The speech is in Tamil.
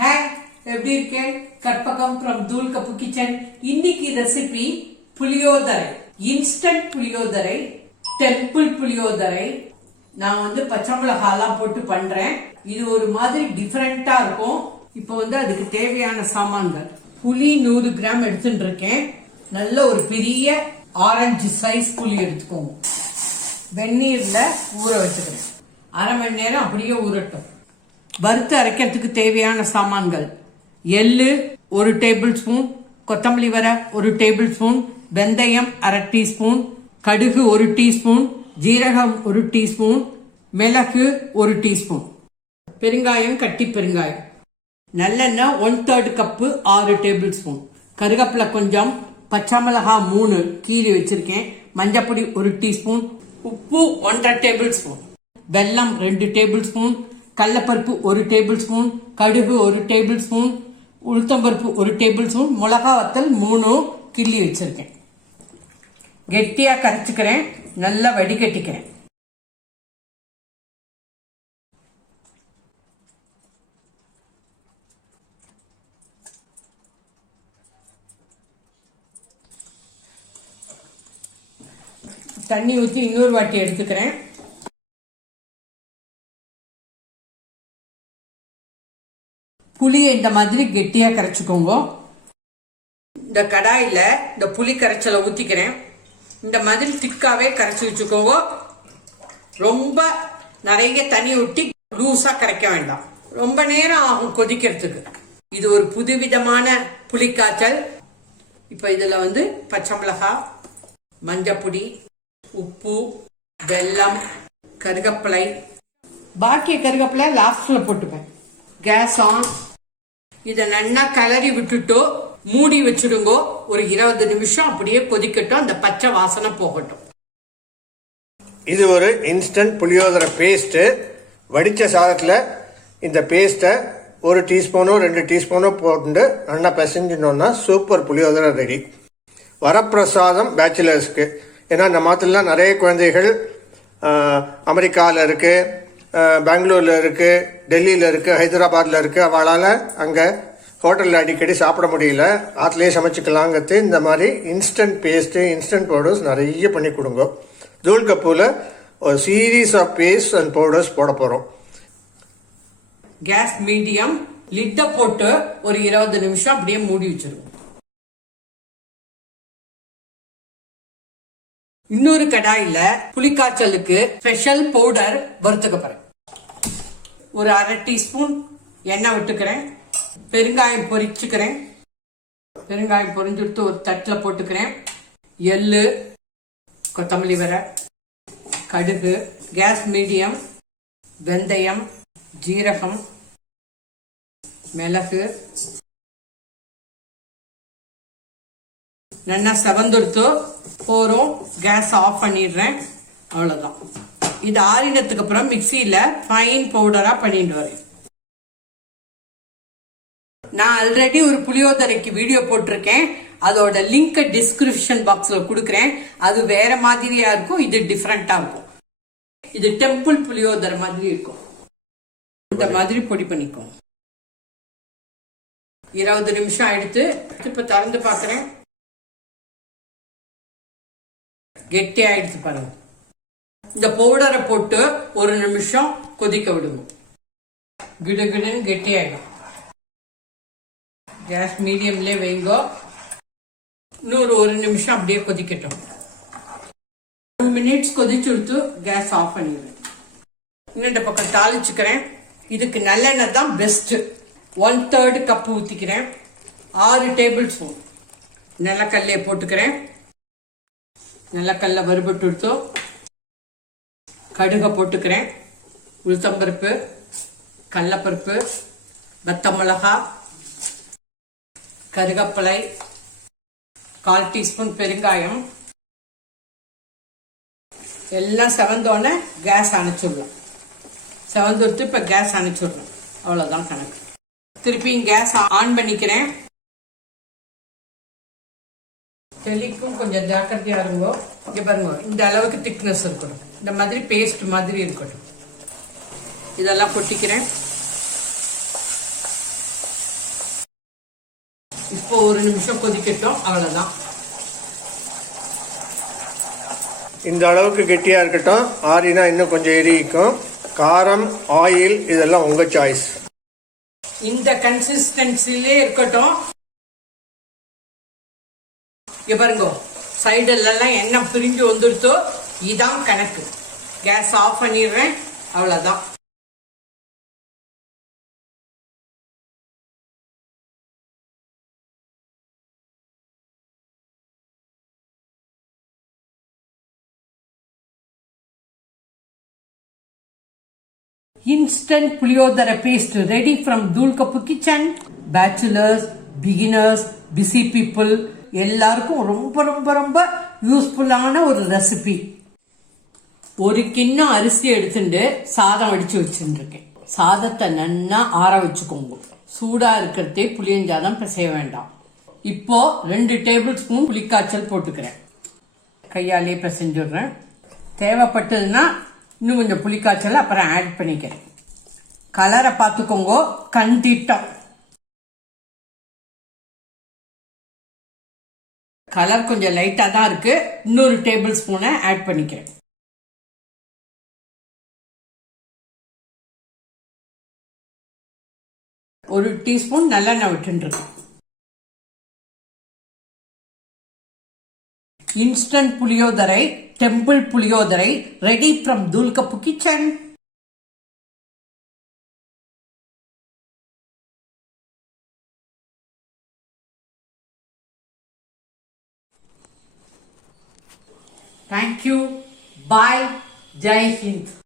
ஹாய், எப்படி இருக்கேன்? கற்பகம் ஃப்ரம் தூள் கப்பு கிச்சன். இன்னைக்கு ரெசிபி புளியோதரை, இன்ஸ்டன்ட் புளியோதரை, டெம்பிள் புளியோதரை. நான் பச்சை மிளகாலாம் போட்டு பண்றேன். இது ஒரு மாதிரி டிஃபரெண்டா இருக்கும். இப்போ அதுக்கு தேவையான சாமான்கள்: புளி 100 கிராம் எடுத்துட்டு இருக்கேன். நல்ல ஒரு பெரிய ஆரஞ்சு சைஸ் புளி எடுத்துக்கோங்க. வெந்நீர்ல ஊற வச்சுக்கிறேன். அரை மணி நேரம் அப்படியே ஊறட்டும். வறுத்து அரைக்கிறதுக்கு தேவையான சாமான்கள்: எள்ளு 1 டேபிள் ஸ்பூன், கொத்தமல்லி வரை 1 டேபிள் ஸ்பூன், வெந்தயம் அரை டீஸ்பூன், கடுகு 1 டீஸ்பூன், ஜீரகம் 1 டீஸ்பூன், மிளகு 1 டீஸ்பூன், பெருங்காயம் கட்டி பெருங்காயம், நல்லெண்ணெய் 1/3 கப்பு 6 டேபிள் ஸ்பூன், கருவேப்பிலை கொஞ்சம், பச்சை மிளகா 3 கீறி வச்சிருக்கேன், மஞ்சப்பொடி 1 டீஸ்பூன், உப்பு 1/2 டேபிள் ஸ்பூன், வெல்லம் 2 டேபிள் ஸ்பூன், கடலைப்பருப்பு 1 டேபிள் ஸ்பூன், கடுகு 1 டேபிள் ஸ்பூன், உளுத்தம்பருப்பு 1 டேபிள் ஸ்பூன், மிளகா வத்தல் 3 கிள்ளி வச்சிருக்கேன். கெட்டியா கரைச்சுக்கிறேன். நல்லா வடிகட்டிக்கிறேன். தண்ணி ஊற்றி இன்னொரு வாட்டி எடுத்துக்கிறேன். புளியை இந்த மாதிரி கெட்டியா கரைச்சுக்கோங்க. இந்த கடாயில இந்த புளி கரைச்சலை ஊத்திக்கிறேன். இந்த மாதிரி திக்காவே கரைச்சு வச்சுக்கோங்க. ரொம்ப நிறைய தண்ணி ஊற்றி லூசா கரைக்க வேண்டாம். ரொம்ப நேரம் ஆகும் கொதிக்கிறதுக்கு. இது ஒரு புதுவிதமான புளிக்காய்ச்சல். இப்ப இதுல பச்சை மிளகாய், மஞ்சப்பொடி, உப்பு, வெல்லம், கருவேப்பிலை, பாக்கிய கருவேப்பிலை லாஸ்ட்ல போட்டுப்பேன். Gas on. இத நல்லா கலரி விட்டுட்டு மூடி வச்சிடுங்க. ஒரு 20 நிமிஷம் அப்படியே கொதிக்கட்டும். அந்த பச்சை வாசனை போகட்டும். இது ஒரு இன்ஸ்டன்ட் புளியோதரை பேஸ்ட். வடிச்ச சாதத்துல இந்த பேஸ்ட்டை 1 டீஸ்பூனோ 2 டீஸ்பூனோ போட்டு நல்லா பிசைஞ்சினோம்னா சூப்பர் புளியோதரை ரெடி. வரப்பிரசாதம் பேச்சுலர்ஸ்க்கு. ஏன்னா இந்த மாதத்துலாம் நிறைய குழந்தைகள் அமெரிக்காவில் இருக்கு, பெங்களூர்ல இருக்கு, டெல்லியில இருக்கு, ஹைதராபாத்ல இருக்கு. அவளால அங்க ஹோட்டல்ல அடிக்கடி சாப்பிட முடியல. ஆத்துலயே சமைச்சுக்கலாங்கிறது இந்த மாதிரி இன்ஸ்டன்ட் பேஸ்ட், இன்ஸ்டன்ட் பவுடர்ஸ் நிறைய பண்ணி கொடுங்க. தூள் கப்புல ஒரு series of paste and powders போட போறோம். Case medium. லிட்ட போட்டு ஒரு 20 நிமிஷம் அப்படியே மூடி வச்சிருவோம். இன்னொரு கடாயில புளிக்காய்ச்சலுக்கு ஸ்பெஷல் பவுடர் வறுத்துக்க போறேன். ஒரு அரை டீஸ்பூன் எண்ணெய் விட்டுக்கிறேன். பெருங்காயம் பொரிச்சுக்கிறேன். பெருங்காயம் பொரிஞ்சுட்டு ஒரு தட்டுல போட்டுக்கிறேன். எள்ளு, கொத்தமல்லி வரை, கடுகு, கேஸ் மீடியம், வெந்தயம், ஜீரகம், மிளகு நல்லா செவந்துடுத்து போறோம். கேஸ் ஆஃப் பண்ணிடுறேன். அவ்வளவுதான். இது ஆறினத்துக்கு அப்புறம் மிக்சியில ஃபைன் பவுடரா பண்ணிட்டு வரேன். நான் ஆல்ரெடி ஒரு புளியோதரைக்கு வீடியோ போட்டிருக்கேன். அதோட லிங்க் டிஸ்கிரிப்ஷன் பாக்ஸ்ல கொடுக்கறேன். அது வேற மாதிரியா இருக்கும், இது டிஃபரெண்டா இருக்கும். இது டெம்பிள் புளியோதரை மாதிரி இருக்கும். இந்த மாதிரி பொடி பண்ணிக்கோ. 20 நிமிஷம் ஆயிடுத்து. இப்ப திறந்து பாக்குறேன். கெட்டி ஆயிடுச்சு பாருங்க. இந்த பவுடரை போட்டு 1 நிமிஷம் கொதிக்க விடுவோம். கிடுகிடுன்னு கெட்டி ஆயிடும். கேஸ் மீடியம்லயே வைங்கோ. இன்னொரு 1 நிமிஷம் அப்படியே கொதிக்கட்டும். 2 மினிட்ஸ் கொதிச்சு எடுத்து கேஸ் ஆஃப் பண்ணிடுவேன். இன்னொரு பக்கம் தாளிச்சுக்கிறேன். இதுக்கு நல்லெண்ணெய் தான் பெஸ்ட். 1/3 கப் ஊத்திக்கிறேன். 6 டேபிள் ஸ்பூன் நிலக்கல்லையே போட்டுக்கிறேன். நிலக்கல்ல வறுபட்டு எடுத்தோ. கடுகை போட்டுக்கிறேன். உளுத்தம்பருப்பு, கடலைப்பருப்பு, வத்த மிளகா, கருவேப்பிலை, 1/4 டீஸ்பூன் பெருங்காயம் எல்லாம் செவந்தோடனே கேஸ் அணைச்சிடலாம். செவந்துட்டு இப்ப கேஸ் அணைச்சிடணும். அவ்வளவுதான் கணக்கு. திருப்பியும் கேஸ் ஆன் பண்ணிக்கிறேன். தெளிக்கும் கொஞ்சம் ஜாக்கிரதையா இருங்கோ. இங்க பாருங்க, இந்த அளவுக்கு திக்னஸ் இருக்கணும். இந்த மாதிரி பேஸ்ட் மாதிரி இருக்கட்டும். இதெல்லாம் கொட்டிக்கிறேன். இப்போ ஒரு நிமிஷம் கொதிக்கட்டும், அவ்வளவுதான். இந்த அளவுக்கு கெட்டியா இருக்கட்டும். ஆறினா இன்னும் கொஞ்சம் எரிக்கும். காரம், ஆயில் இதெல்லாம் உங்க சாய்ஸ். இந்த கன்சிஸ்டன்சிலே இருக்கட்டும். இங்க பாருங்க, சைடுலாம் எண்ணெய் பிரிஞ்சு வந்துடுத்தோ, இதான் கணக்கு. கேஸ் ஆஃப் பண்ணிடுறேன், அவ்வளவுதான். Instant puliyodara paste ready from Dulkappu kitchen. Bachelors, beginners, busy people எல்லாருக்கும் ரொம்ப ரொம்ப ரொம்ப யூஸ்ஃபுல்லான ஒரு ரெசிபி. ஒரு கிண்ணம் அரிசி எடுத்துட்டு சாதம் வடிச்சு வச்சுருக்கேன். சாதத்தை நன்னா ஆற வச்சுக்கோங்க. சூடா இருக்கிறதே புளியஞ்சாதம் பிசைய வேண்டாம். இப்போ 2 டேபிள் ஸ்பூன் புளிக்காய்ச்சல் போட்டுக்கிறேன். கையாலே பிசைஞ்சுடுறேன். தேவைப்பட்டதுன்னா இன்னும் கொஞ்சம் புளிக்காய்ச்சல் அப்புறம் ஆட் பண்ணிக்கிறேன். கலரை பார்த்துக்கோங்க, கண்டிட்டம். கலர் கொஞ்சம் லைட்டா தான் இருக்கு. இன்னொரு டேபிள் ஸ்பூனை ஆட் பண்ணிக்கிறேன். ஒரு டீஸ்பூன் நல்லெண்ணெய் விட்டுருக்கேன். Instant puliyodarai, temple puliyodarai ready from தூல்கப்பு kitchen. Thank you. Bye. Jai Hind.